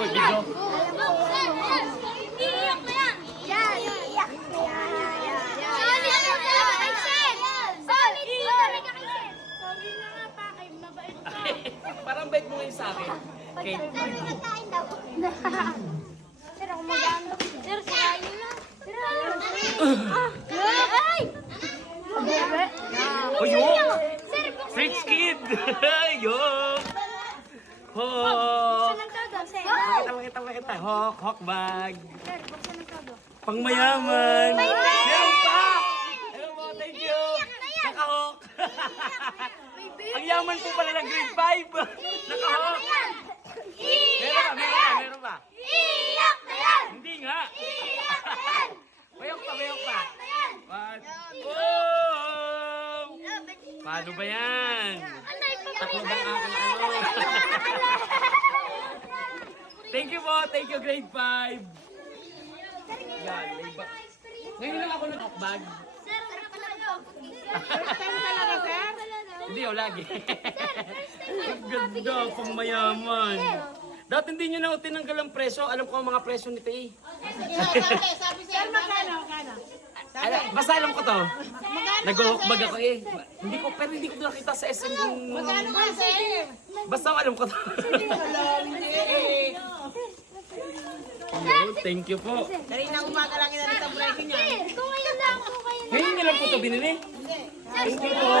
Uy, video. Iiyak na yan! Yan! Iiyak na yan! Solid! Sabi na nga pa, kay mabait ka. Parang bait mo ngayon sa akin. Okay. Pagkain daw. Sir, ako mag-ano. Sir, sirayin na. Sir, ay! Oh, yo! Sir, Fritz Kid! Yo! Hok! buksan ng todo, sir. Makita. Hok, hok bag. Sir, buksan ng todo. Pangmayaman. May bag! Meron pa! Hello po, thank you. Nakahok. Ang yaman po pala ng grade 5. Nakahok. Meron ba? Iiyak na yan! Hindi nga. Iiyak na yan! Mayok pa. Iiyak na yan! What? Oh! Paano ba yan? Anay, Takot ang aking ano. Thank you po, thank you grade 5. Yan, may bag. Ngayon lang ako nag-hawkbag. Sir, wala pala daw. First time talaga, sir? Hindi, o lagi. Ang ganda, pang mayaman. Dati hindi nyo na tinanggal ang presyo. Alam ko ang mga presyo ni Tay. Sir, magkano? Basta alam ko to. Nag-hawkbag ako eh. Pero hindi ko nakita sa SM yung... Magkano ba, sir? Basta alam ko to. Hello, thank you po. Kanina umaga lang inanit ang presyo niya. Sir, kung ngayon lang, kung ngayon lang. Ngayon nyo lang po ito binili? Sir, Thank you po.